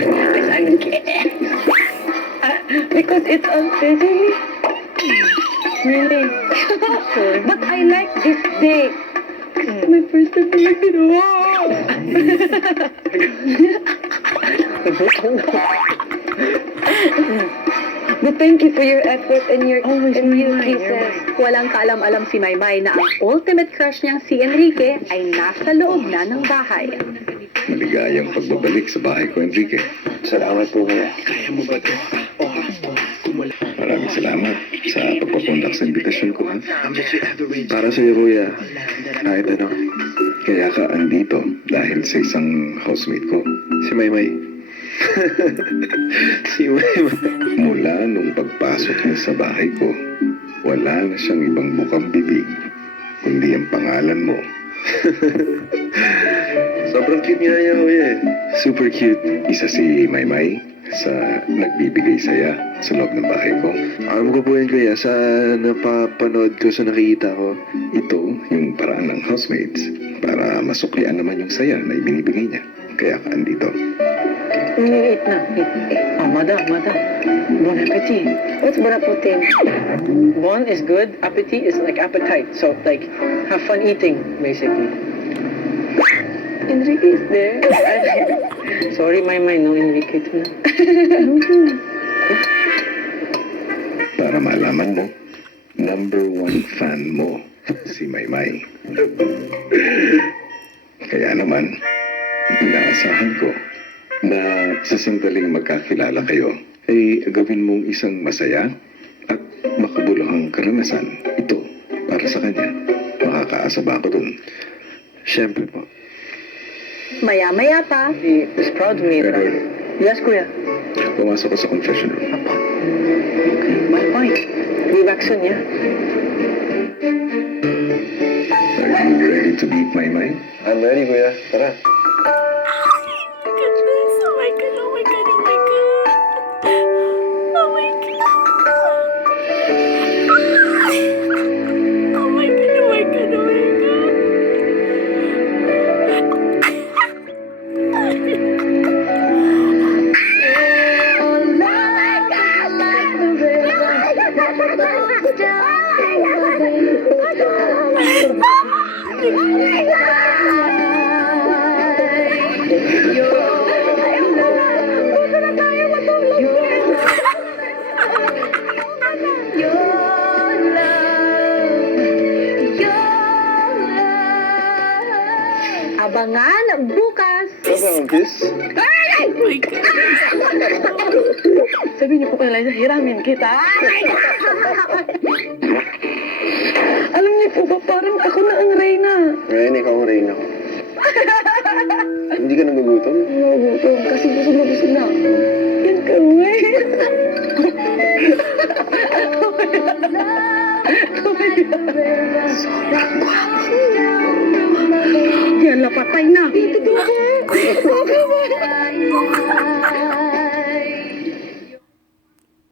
I'm scared. Because it's unseasoned. Really? But I like this day. It's my first time like it. But thank you for your effort and your kisses. Walang kaalam-alam si Maymay na ang ultimate crush niyang si Enrique ay nasa loob na ng bahay. Maligayang pagbabalik sa bahay ko, Enrique. Salamat po, kuya. Maraming salamat sa pagpapundak sa imbitasyon ko, ha? Para sa iyo, kuya. Kahit ano. Kaya ka andito dahil sa isang housemate ko. Si Maymay. Si Maymay. Mula nung pagpasok niya sa bahay ko, wala na siyang ibang bukang bibig, kundi ang pangalan mo. Sobrang cute nga niya, kuya. Super cute. Isa si Maymay sa nagbibigay saya sa loob ng bahay ko. Alam ko po yan, kuya. Sa napapanood ko, sa nakikita ko. Ito yung paraan ng housemates para masuklian naman yung saya na ibinibigay niya. Kaya ka andito. Eat na. Madam. Bon appetit. What's bon appetit? Bon is good. Appetit is like appetite. So, like, have fun eating, basically. Enrique is there. Sorry, my no Enrique ito na. Para malaman mo, #1 fan mo, si Maymay. Kaya naman, inaasahan ko na sa sandaling magkakilala kayo, ay gawin mong isang masaya at makabuluhang karanasan. Ito, para sa kanya. Makakaasa ba ako dun? Siyempre po. Maya-maya pa, He is proud of me. Pero, Yes, kuya. pumasok ko sa confession room. Papa. Okay, bye. Be back soon, yeah? Are you ready to meet Maymay? I'm ready, kuya. Tara. Goodness, oh my god, oh my god, oh my god. Oh my god. Oh my god, oh my god, oh my god. abangan bukas. Ang kiss? Oh my god. Sabi niyo po kay Liza, hiramin kita. Alam niyo po ba, parang ako na ang reyna. Ngayon, ikaw ang reyna ko. Hindi ka nagugutom? Nagutom kasi busog na ako. Yan kami. Yan, lapatay na. Totoo ba?